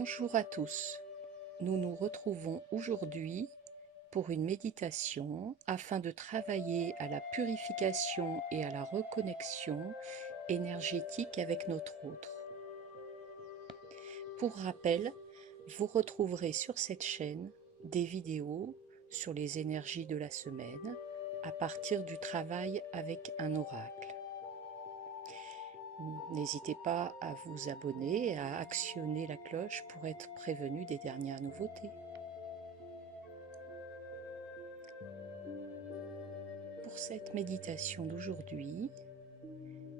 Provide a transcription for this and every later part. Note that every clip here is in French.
Bonjour à tous, nous nous retrouvons aujourd'hui pour une méditation afin de travailler à la purification et à la reconnexion énergétique avec notre autre. Pour rappel, vous retrouverez sur cette chaîne des vidéos sur les énergies de la semaine à partir du travail avec un oracle. N'hésitez pas à vous abonner et à actionner la cloche pour être prévenu des dernières nouveautés. Pour cette méditation d'aujourd'hui,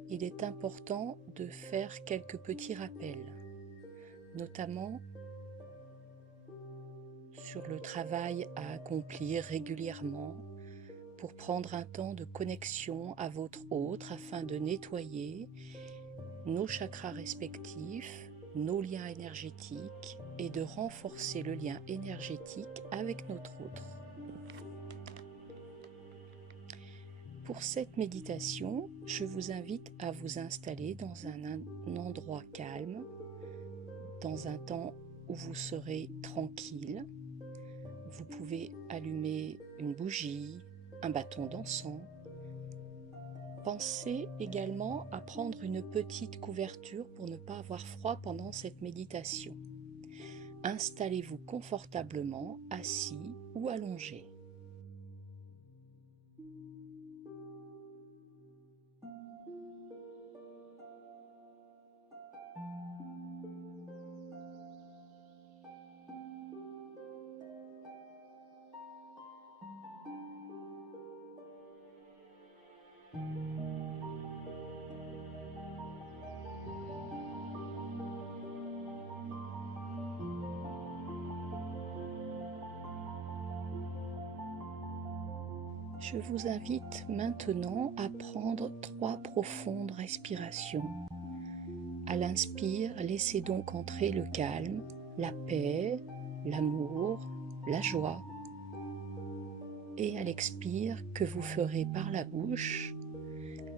il est important de faire quelques petits rappels, notamment sur le travail à accomplir régulièrement pour prendre un temps de connexion à votre autre afin de nettoyer nos chakras respectifs, nos liens énergétiques et de renforcer le lien énergétique avec notre autre. Pour cette méditation, je vous invite à vous installer dans un endroit calme, dans un temps où vous serez tranquille. Vous pouvez allumer une bougie, un bâton d'encens. Pensez également à prendre une petite couverture pour ne pas avoir froid pendant cette méditation. Installez-vous confortablement, assis ou allongé. Je vous invite maintenant à prendre 3 profondes respirations. À l'inspire, laissez donc entrer le calme, la paix, l'amour, la joie. Et à l'expire que vous ferez par la bouche,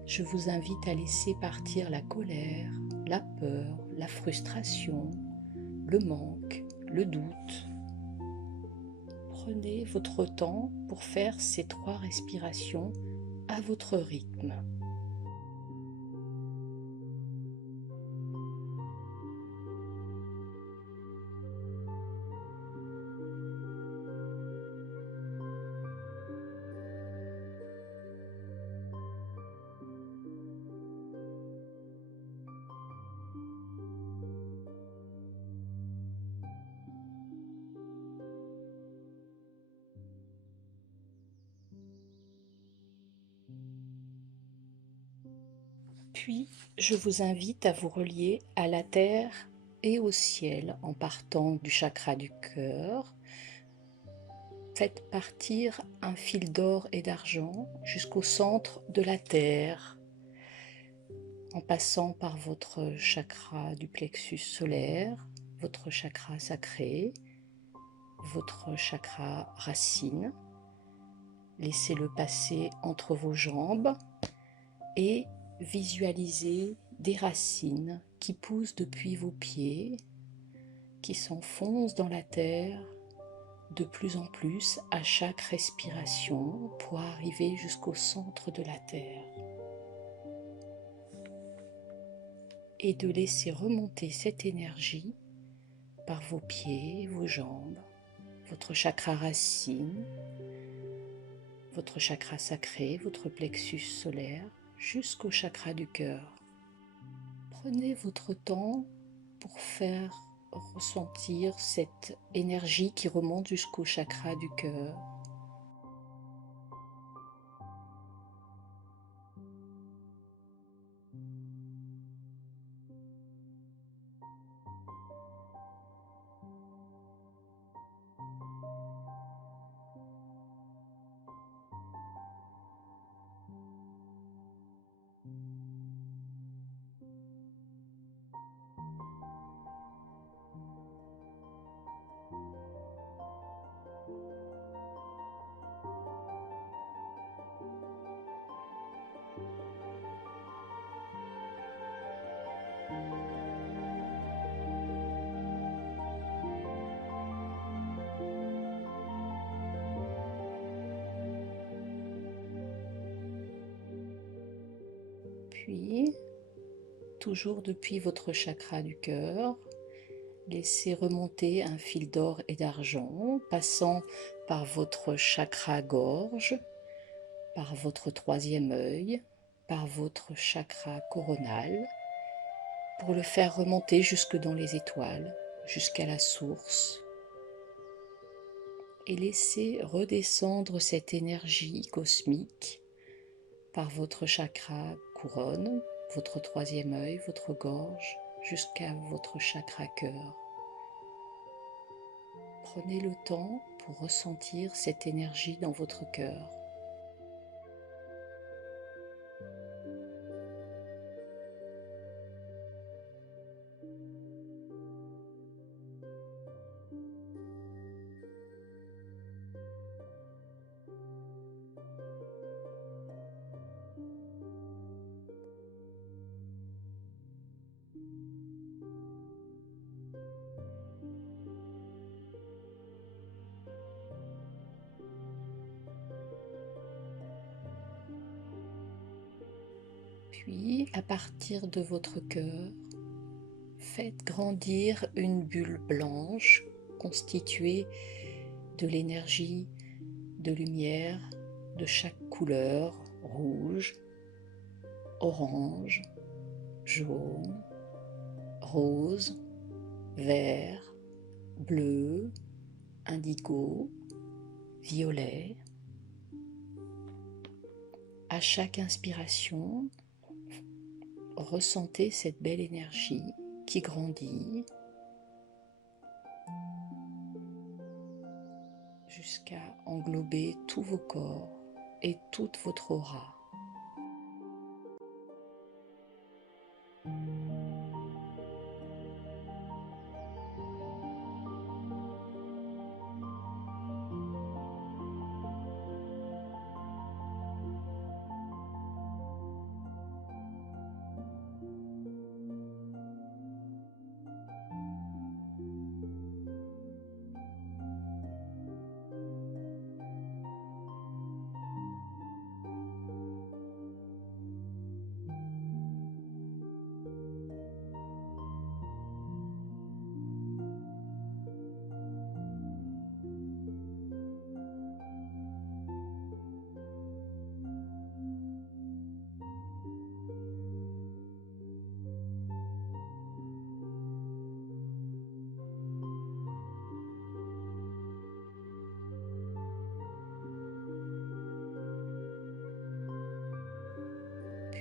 je vous invite à laisser partir la colère, la peur, la frustration, le manque, le doute. Prenez votre temps pour faire ces 3 respirations à votre rythme. Puis, je vous invite à vous relier à la terre et au ciel en partant du chakra du cœur. Faites partir un fil d'or et d'argent jusqu'au centre de la terre, en passant par votre chakra du plexus solaire, votre chakra sacré, votre chakra racine. Laissez-le passer entre vos jambes et visualisez des racines qui poussent depuis vos pieds, qui s'enfoncent dans la terre de plus en plus à chaque respiration pour arriver jusqu'au centre de la terre. Et de laisser remonter cette énergie par vos pieds, vos jambes, votre chakra racine, votre chakra sacré, votre plexus solaire, jusqu'au chakra du cœur. Prenez votre temps pour faire ressentir cette énergie qui remonte jusqu'au chakra du cœur. Puis, toujours depuis votre chakra du cœur, laissez remonter un fil d'or et d'argent, passant par votre chakra gorge, par votre troisième œil, par votre chakra coronal, pour le faire remonter jusque dans les étoiles, jusqu'à la source, et laissez redescendre cette énergie cosmique par votre chakra couronne, votre troisième œil, votre gorge, jusqu'à votre chakra cœur. Prenez le temps pour ressentir cette énergie dans votre cœur. Puis, à partir de votre cœur, faites grandir une bulle blanche constituée de l'énergie de lumière de chaque couleur: rouge, orange, jaune, rose, vert, bleu, indigo, violet. À chaque inspiration, ressentez cette belle énergie qui grandit jusqu'à englober tous vos corps et toute votre aura.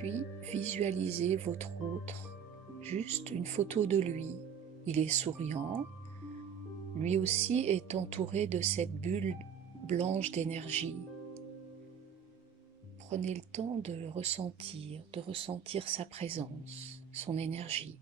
Puis visualisez votre autre, juste une photo de lui. Il est souriant, lui aussi est entouré de cette bulle blanche d'énergie. Prenez le temps de le ressentir, de ressentir sa présence, son énergie.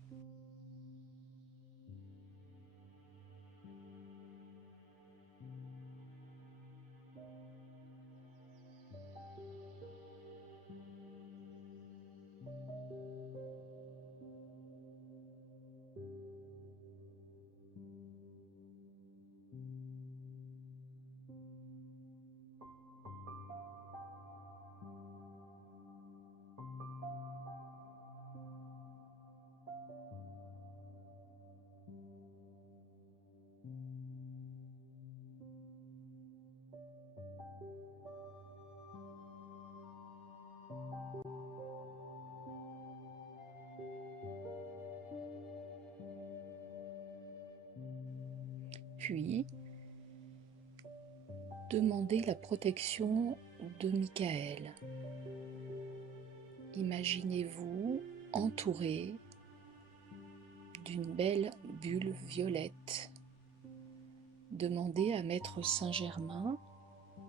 Puis, demandez la protection de Michael. Imaginez-vous entouré d'une belle bulle violette. Demandez à Maître Saint-Germain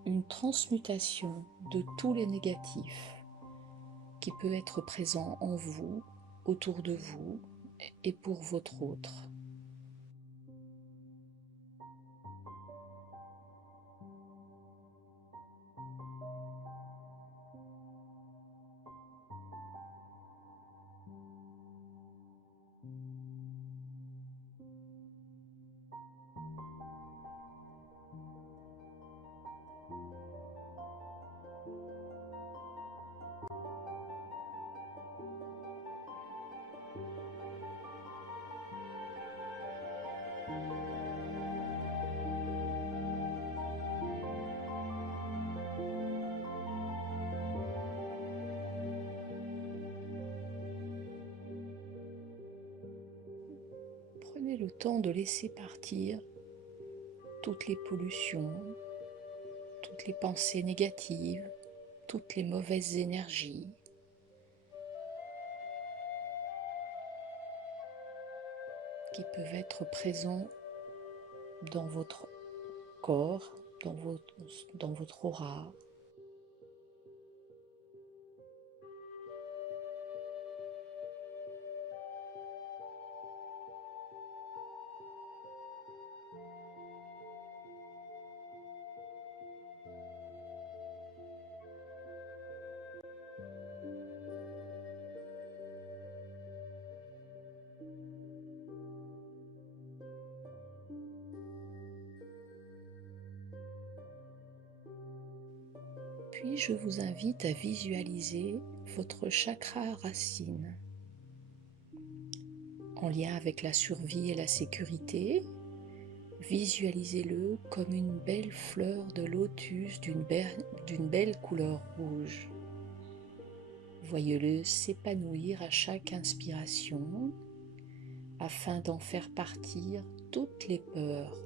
une transmutation de tous les négatifs qui peut être présent en vous, autour de vous et pour votre autre. Prenez le temps de laisser partir toutes les pollutions, toutes les pensées négatives, toutes les mauvaises énergies. Qui peuvent être présents dans votre corps, dans votre aura. Puis je vous invite à visualiser votre chakra racine en lien avec la survie et la sécurité. Visualisez-le comme une belle fleur de lotus d'une belle couleur rouge. Voyez-le s'épanouir à chaque inspiration afin d'en faire partir toutes les peurs.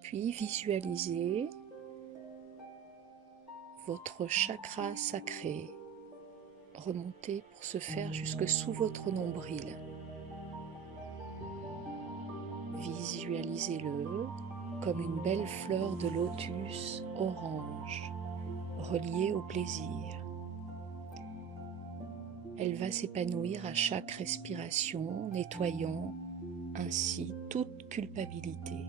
Puis visualisez votre chakra sacré remonter pour se faire jusque sous votre nombril. Visualisez-le comme une belle fleur de lotus orange reliée au plaisir. Elle va s'épanouir à chaque respiration, nettoyant ainsi toute culpabilité.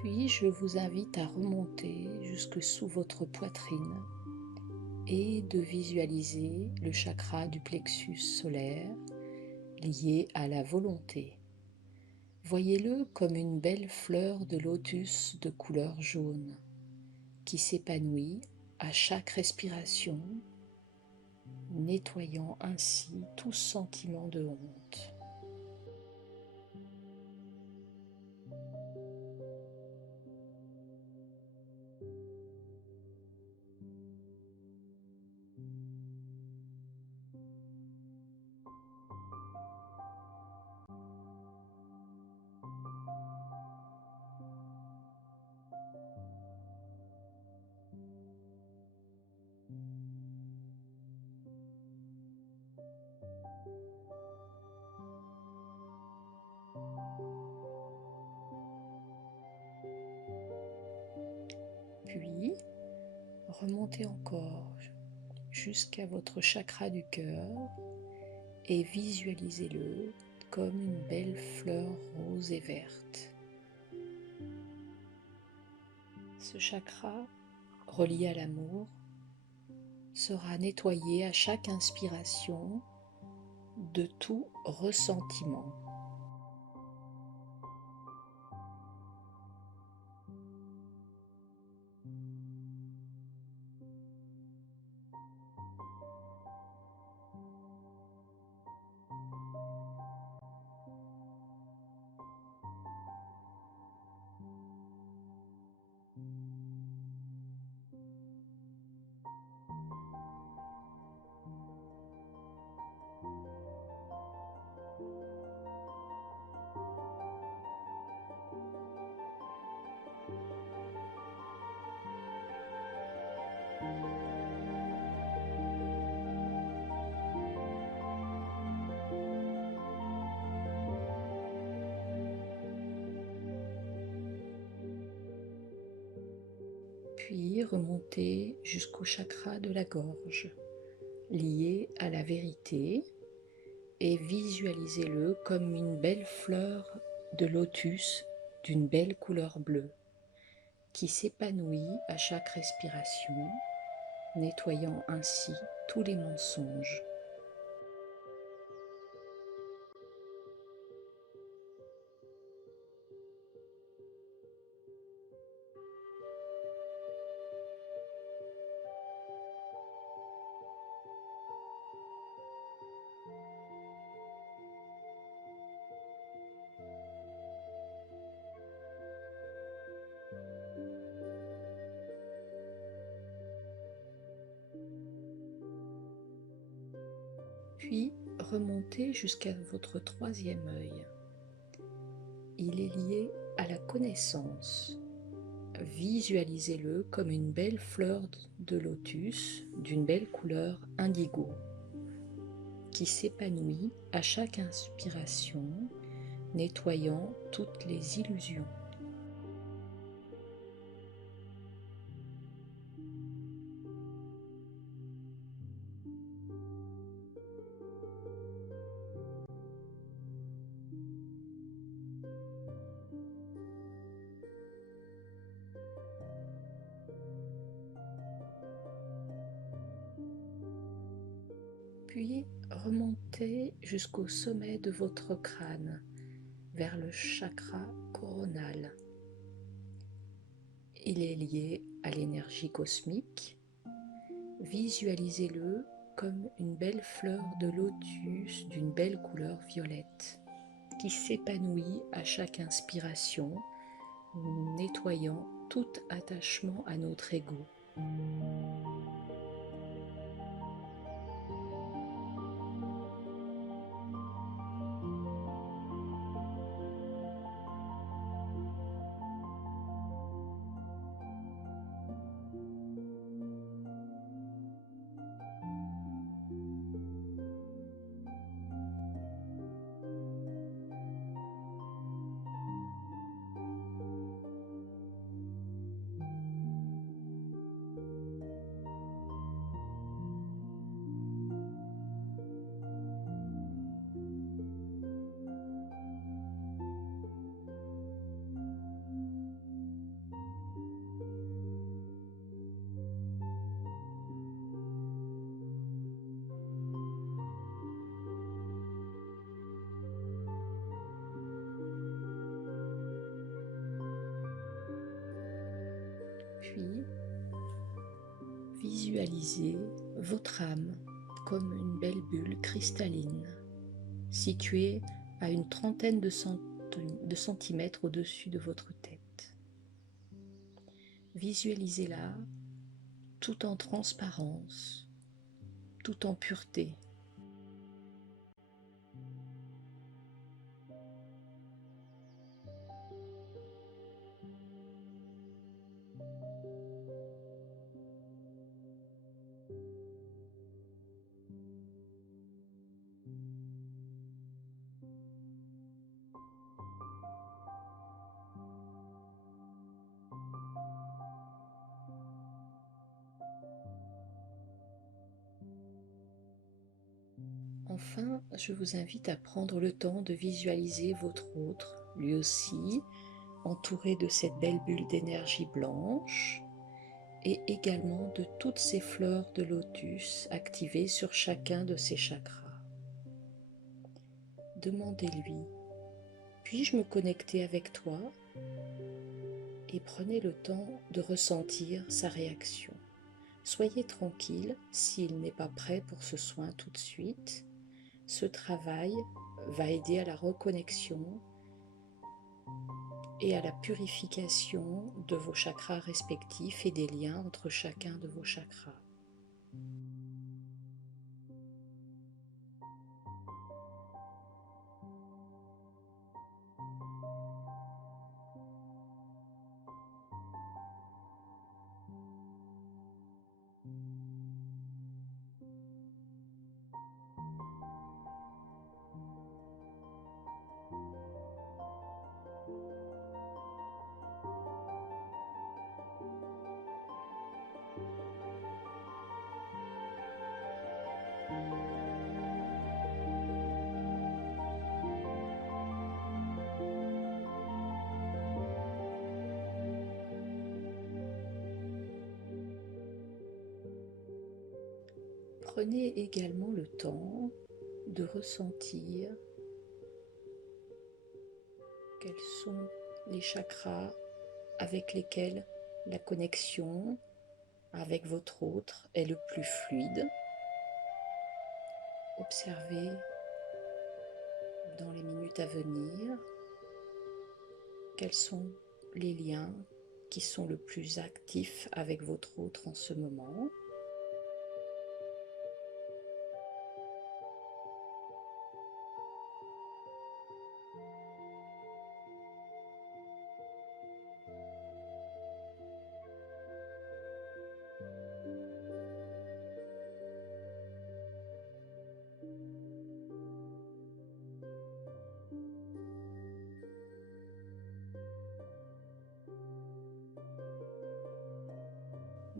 Puis je vous invite à remonter jusque sous votre poitrine et de visualiser le chakra du plexus solaire lié à la volonté. Voyez-le comme une belle fleur de lotus de couleur jaune qui s'épanouit à chaque respiration, nettoyant ainsi tout sentiment de honte. Puis, remontez encore jusqu'à votre chakra du cœur et visualisez-le comme une belle fleur rose et verte. Ce chakra, relié à l'amour, sera nettoyé à chaque inspiration de tout ressentiment. puis remontez jusqu'au chakra de la gorge, lié à la vérité, et visualisez-le comme une belle fleur de lotus d'une belle couleur bleue qui s'épanouit à chaque respiration, nettoyant ainsi tous les mensonges. Puis remontez jusqu'à votre troisième œil. Il est lié à la connaissance. Visualisez-le comme une belle fleur de lotus d'une belle couleur indigo qui s'épanouit à chaque inspiration, nettoyant toutes les illusions. Puis remontez jusqu'au sommet de votre crâne, vers le chakra coronal. Il est lié à l'énergie cosmique. Visualisez-le comme une belle fleur de lotus d'une belle couleur violette qui s'épanouit à chaque inspiration, nettoyant tout attachement à notre ego. Puis, visualisez votre âme comme une belle bulle cristalline, située à une trentaine de centimètres au-dessus de votre tête. Visualisez-la tout en transparence, tout en pureté. Enfin, je vous invite à prendre le temps de visualiser votre autre, lui aussi, entouré de cette belle bulle d'énergie blanche et également de toutes ces fleurs de lotus activées sur chacun de ses chakras. Demandez-lui, puis-je me connecter avec toi? Et prenez le temps de ressentir sa réaction. Soyez tranquille s'il n'est pas prêt pour ce soin tout de suite. Ce travail va aider à la reconnexion et à la purification de vos chakras respectifs et des liens entre chacun de vos chakras. Prenez également le temps de ressentir quels sont les chakras avec lesquels la connexion avec votre autre est le plus fluide. Observez dans les minutes à venir quels sont les liens qui sont le plus actifs avec votre autre en ce moment.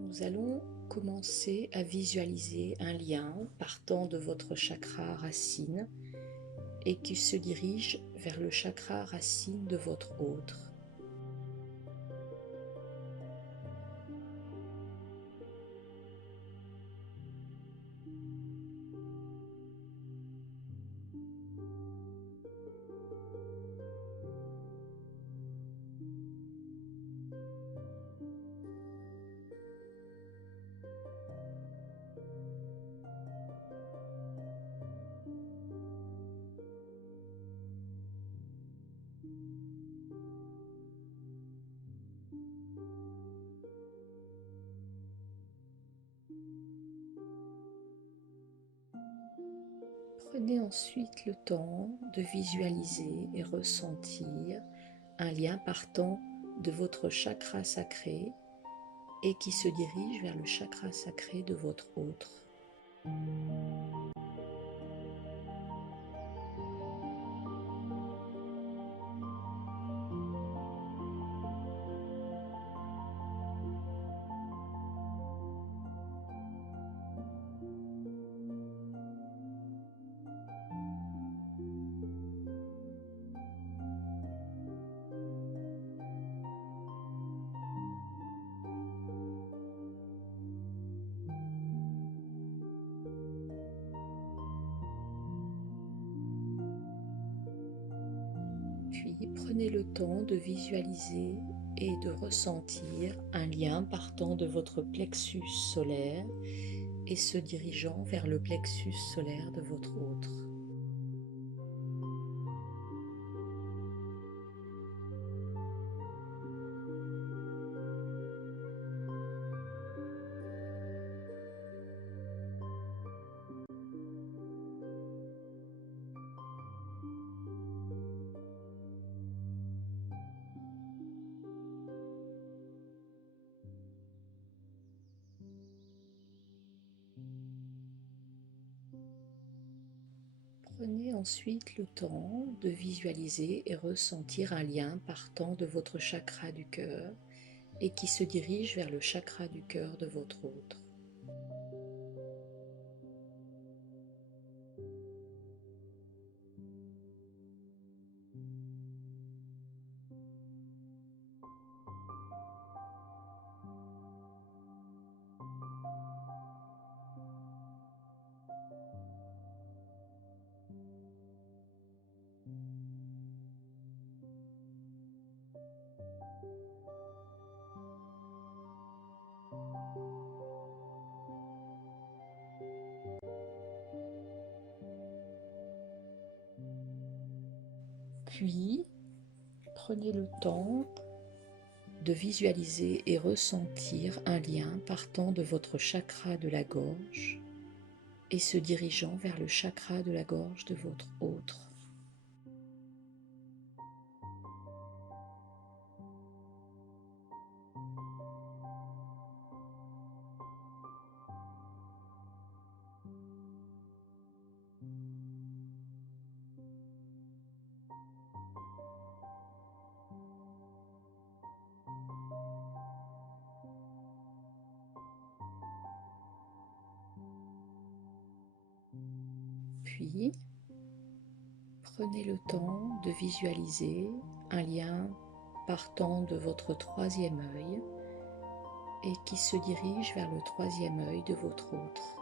Nous allons commencer à visualiser un lien partant de votre chakra racine et qui se dirige vers le chakra racine de votre autre. Prenez ensuite le temps de visualiser et ressentir un lien partant de votre chakra sacré et qui se dirige vers le chakra sacré de votre autre. Puis prenez le temps de visualiser et de ressentir un lien partant de votre plexus solaire et se dirigeant vers le plexus solaire de votre autre. Prenez ensuite le temps de visualiser et ressentir un lien partant de votre chakra du cœur et qui se dirige vers le chakra du cœur de votre autre. Puis, prenez le temps de visualiser et ressentir un lien partant de votre chakra de la gorge et se dirigeant vers le chakra de la gorge de votre autre. Puis, prenez le temps de visualiser un lien partant de votre troisième œil et qui se dirige vers le troisième œil de votre autre.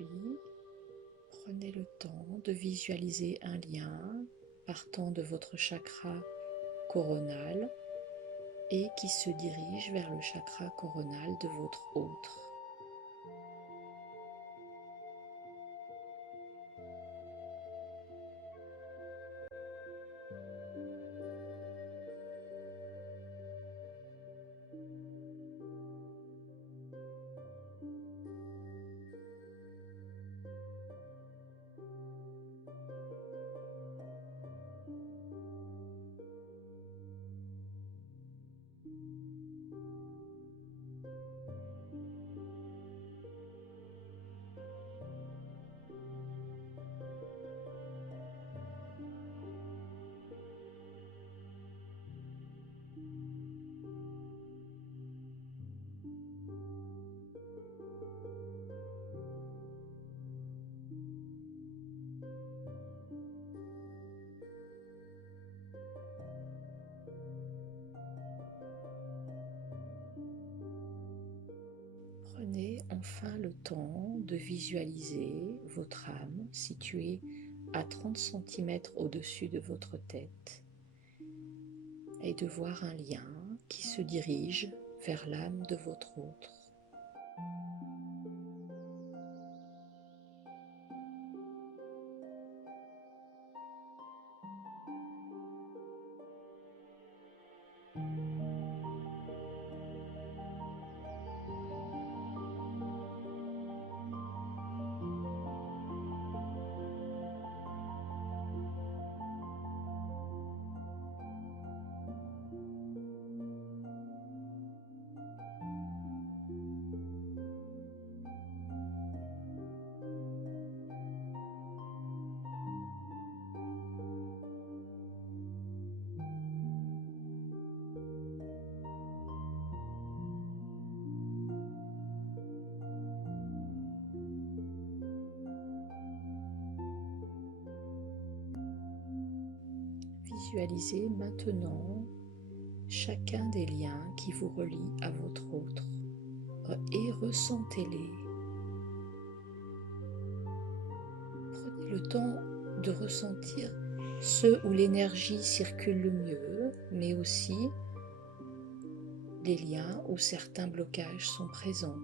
Puis, prenez le temps de visualiser un lien partant de votre chakra coronal et qui se dirige vers le chakra coronal de votre autre. Prenez enfin le temps de visualiser votre âme située à 30 cm au-dessus de votre tête et de voir un lien qui se dirige vers l'âme de votre autre. Visualisez maintenant chacun des liens qui vous relient à votre autre et ressentez-les. Prenez le temps de ressentir ceux où l'énergie circule le mieux, mais aussi les liens où certains blocages sont présents.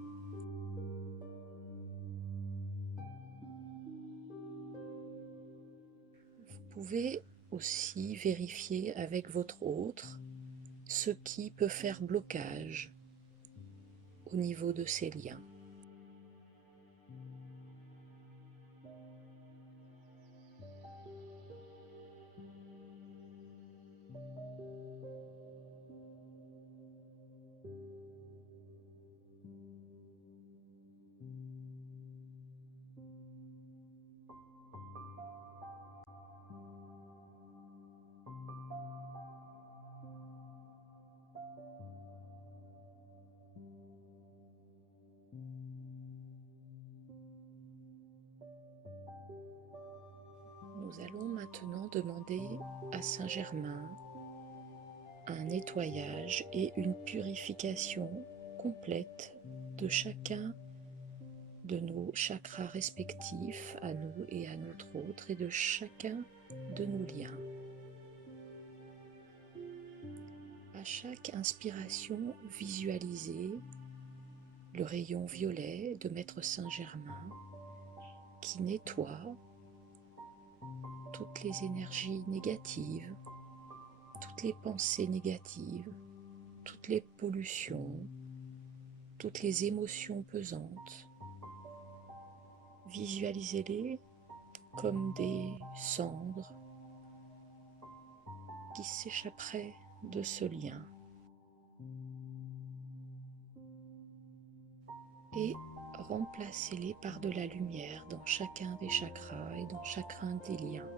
Vous pouvez aussi vérifier avec votre autre ce qui peut faire blocage au niveau de ces liens. Nous allons maintenant demander à Saint-Germain un nettoyage et une purification complète de chacun de nos chakras respectifs, à nous et à notre autre, et de chacun de nos liens. À chaque inspiration, visualisez le rayon violet de Maître Saint-Germain qui nettoie toutes les énergies négatives, toutes les pensées négatives, toutes les pollutions, toutes les émotions pesantes. Visualisez-les comme des cendres qui s'échapperaient de ce lien. Et remplacez-les par de la lumière dans chacun des chakras et dans chacun des liens.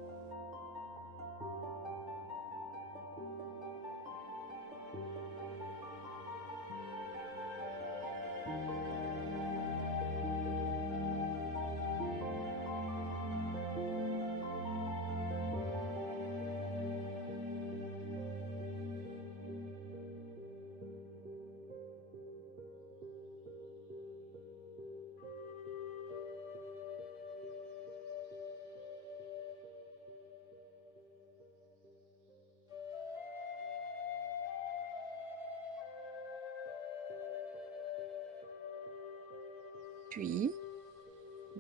Puis,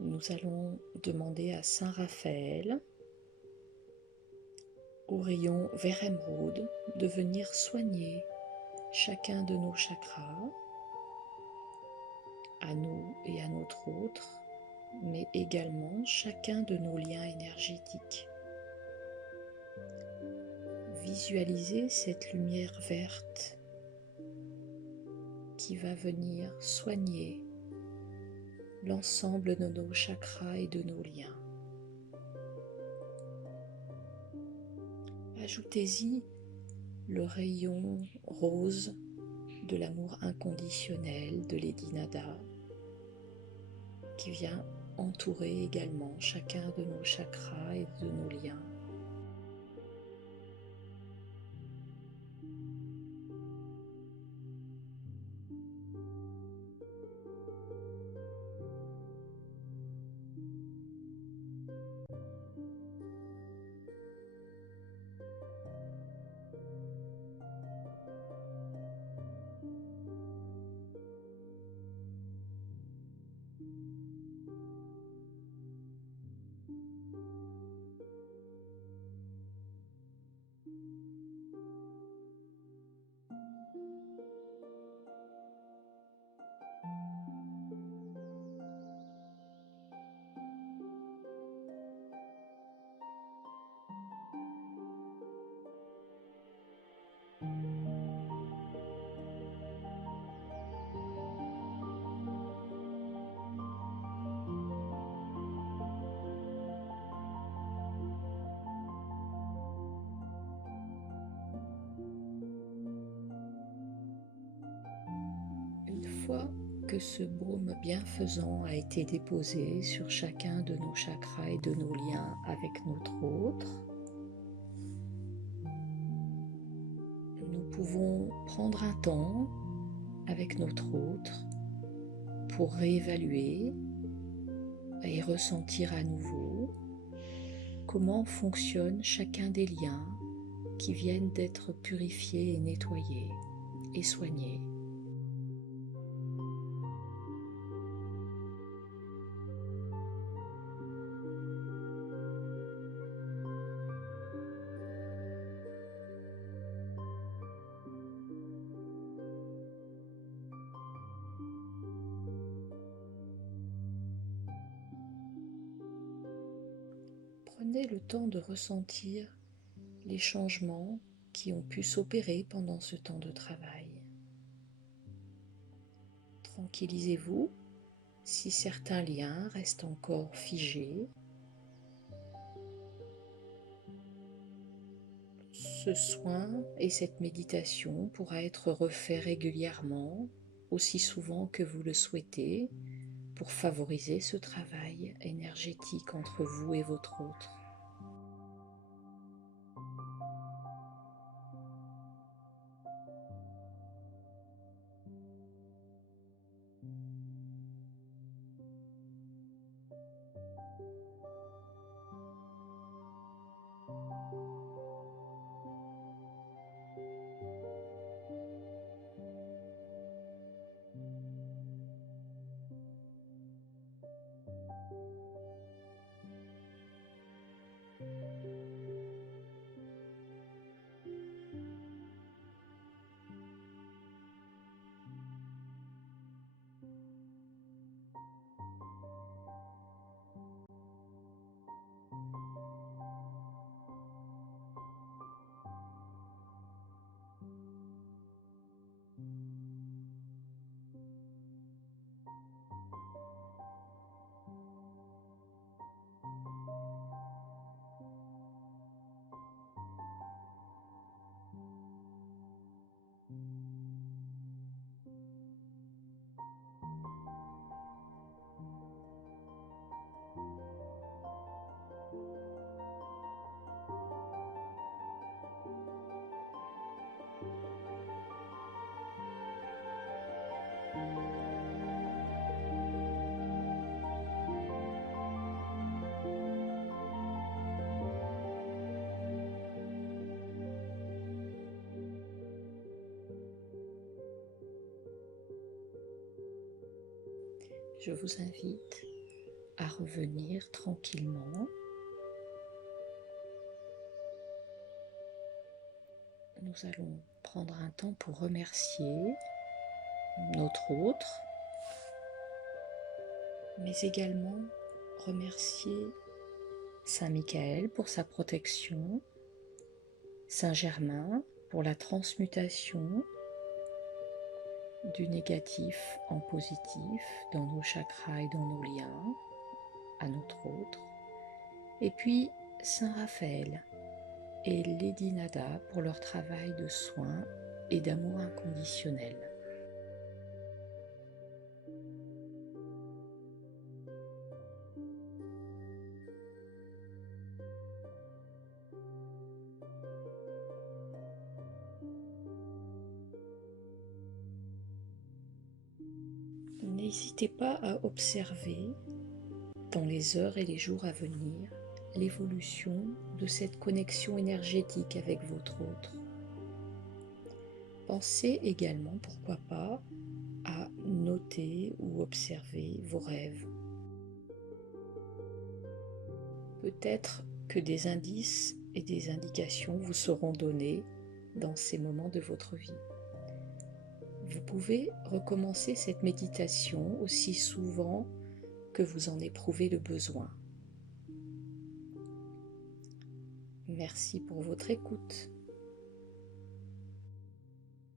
nous allons demander à Saint Raphaël, au rayon vert émeraude, de venir soigner chacun de nos chakras, à nous et à notre autre, mais également chacun de nos liens énergétiques. Visualisez cette lumière verte qui va venir soigner l'ensemble de nos chakras et de nos liens. Ajoutez-y le rayon rose de l'amour inconditionnel de Lady Nada qui vient entourer également chacun de nos chakras et de nos liens. Une fois que ce baume bienfaisant a été déposé sur chacun de nos chakras et de nos liens avec notre autre, nous pouvons prendre un temps avec notre autre pour réévaluer et ressentir à nouveau comment fonctionne chacun des liens qui viennent d'être purifiés et nettoyés et soignés. Prenez le temps de ressentir les changements qui ont pu s'opérer pendant ce temps de travail. Tranquillisez-vous si certains liens restent encore figés. Ce soin et cette méditation pourra être refait régulièrement, aussi souvent que vous le souhaitez, pour favoriser ce travail énergétique entre vous et votre autre. je vous invite à revenir tranquillement. Nous allons prendre un temps pour remercier notre autre, mais également remercier Saint Michael pour sa protection, Saint Germain pour la transmutation du négatif en positif dans nos chakras et dans nos liens, à notre autre, et puis Saint Raphaël et Lady Nada pour leur travail de soin et d'amour inconditionnel. N'hésitez pas à observer dans les heures et les jours à venir l'évolution de cette connexion énergétique avec votre autre. Pensez également, pourquoi pas, à noter ou observer vos rêves. Peut-être que des indices et des indications vous seront donnés dans ces moments de votre vie. Vous pouvez recommencer cette méditation aussi souvent que vous en éprouvez le besoin. Merci pour votre écoute.